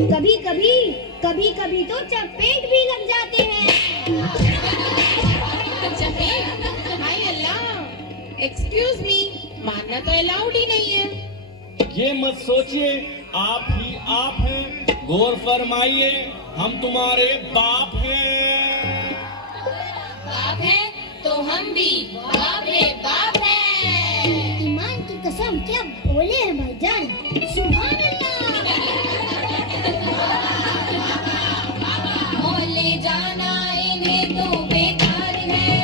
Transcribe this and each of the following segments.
कभी कभी तो चपेट भी लग जाते हैं। चपेट? हाय अल्लाह, एक्सक्यूज मी, मारना तो अलाउड ही नहीं है। ये मत सोचिए, आप ही आप हैं, गौर फरमाइए, हम तुम्हारे बाप हैं। बाप है तो हम भी बाप है। ईमान की कसम, क्या बोले हैं भाईजान, सुभान अल्लाह। बोले जाना इन्हें तो बेकार है,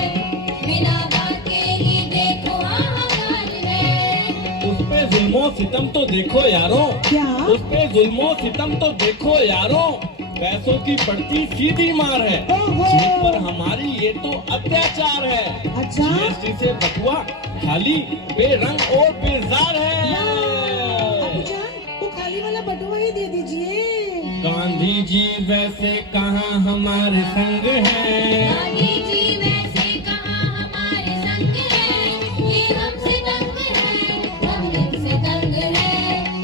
बिना बात के ही देखो हाहाकार है। उस पे जुल्मो सितम तो देखो यारों, क्या? उस पे जुल्मो सितम तो देखो यारों, पैसों की पड़ती सीधी मार है, ओहो। जेब पर हमारी ये तो अत्याचार है। अच्छा? जीएसटी से बटुआ खाली बेरंग और बेजार है। अबूजान, वो खाली वाला बटुआ ही दे दीजिए। गांधी जी वैसे कहाँ हमारे संग हैं। गांधी जी वैसे कहाँ हमारे संग है, ये हमसे तंग है, हम इनसे तंग है,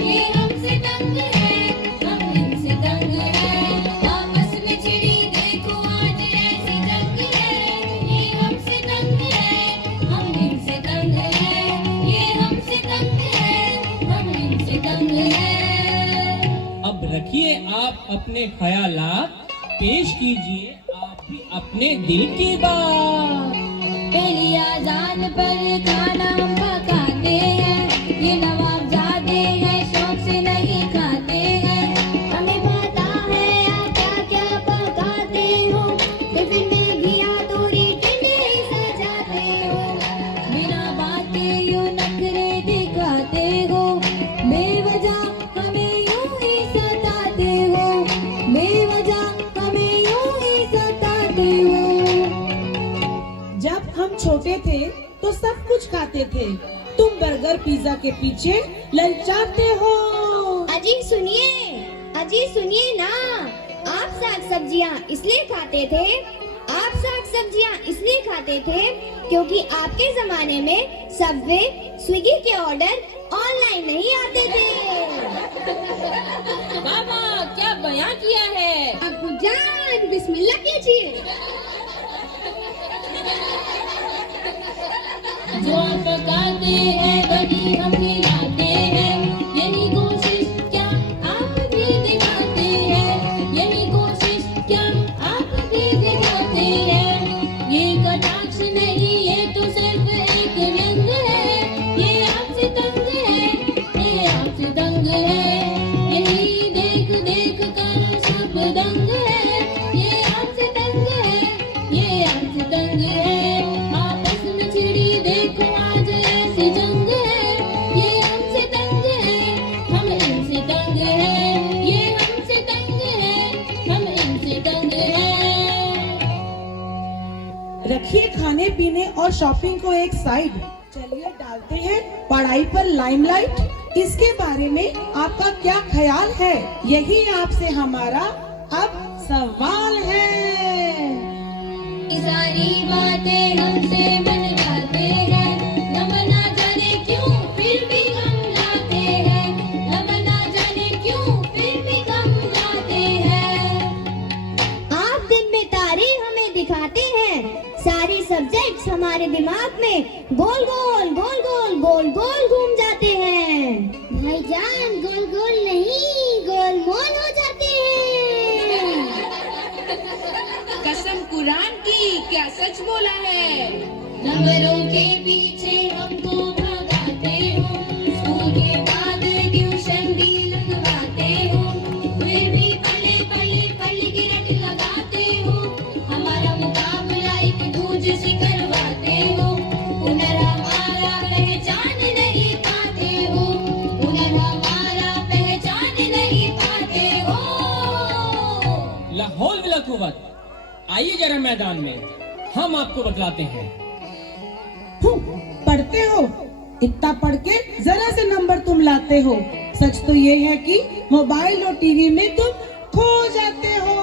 ये हमसे तंग है, हम इनसे तंग है। आपस में छिड़ी देखो आज ऐसी जंग है, ये हमसे तंग है, हम इनसे तंग है, ये हमसे तंग है, हम इनसे तंग है। अब रखिए आप अपने ख्यालात, पेश कीजिए आप भी अपने दिल की बात। पहली आजान पर खाना हम पकाते हैं, ये नवाबजादे हैं शौक से नहीं खाते हैं। हमें पता है आप क्या क्या पकाते हो, टिफिन में घिया तोरी टिंडे सजाते हो। बिना बात के यूं नखरे दिखाते हो, बेवजह हमें यूं ही सताते हो, बेवजह हमें यूं ही सताते हो। जब हम छोटे थे तो सब कुछ खाते थे, तुम बर्गर पिज्जा के पीछे ललचाते हो। अजी सुनिए ना, आप साग सब्जियां इसलिए खाते थे, क्योंकि आपके जमाने में सबवे स्विगी के ऑर्डर ऑनलाइन नहीं आते थे। बाबा क्या बयां किया है। अब्बूजान बिस्मिल्लाह कीजिए। जो हम पकाते हैं वही हम खिलाते हैं, यही कोशिश क्या आप भी दिखाते हैं, यही कोशिश क्या आप भी दिखाते हैं। ये कटाक्ष नहीं, ये तो सिर्फ एक व्यंग है, ये आपसे तंग है, ये आपसे तंग है, यही देख देख कर सब दंग है, ये आपसे तंग है, ये आपसे तंग है। आपस में छिड़ी देखो आज ऐसी जंग है, ये हमसे तंग है, हम इनसे तंग है, ये हमसे तंग है, हम इनसे तंग है। रखिए खाने पीने और शॉपिंग को एक साइड, चलिए डालते हैं पढ़ाई पर लाइमलाइट। इसके बारे में आपका क्या ख्याल है, यही आपसे हमारा अब सवाल है। ये सारी बातें हमसे मनवाते हैं, हम ना जाने क्यों फिर भी हम लाते हैं, हम ना जाने क्यों फिर भी हम लाते हैं। आप दिन में तारे हमें दिखाते हैं, सारे सब्जेक्ट्स हमारे दिमाग में गोल गोल घूम जाते हैं। भाईजान गोल गोल नहीं, गोलमोल हो जाते हैं। कसम कुरान की, क्या सच बोला है। नंबरों के पीछे हमको भगाते हो, स्कूल के बाद ट्यूशन भी लगवाते हो, फिर भी पले की रट लगाते हो, हमारा मुकाबला एक दूजे से करवाते हो। हुनर हमारा पहचान नहीं पाते हो, हुनर हमारा पहचान नहीं पाते हो। लाहौल विला कुव्वत, आइए जरा मैदान में, हम आपको बतलाते हैं। पढ़ते हो, इतना पढ़ के जरा से नंबर तुम लाते हो। सच तो ये है कि मोबाइल और टीवी में तुम खो जाते हो।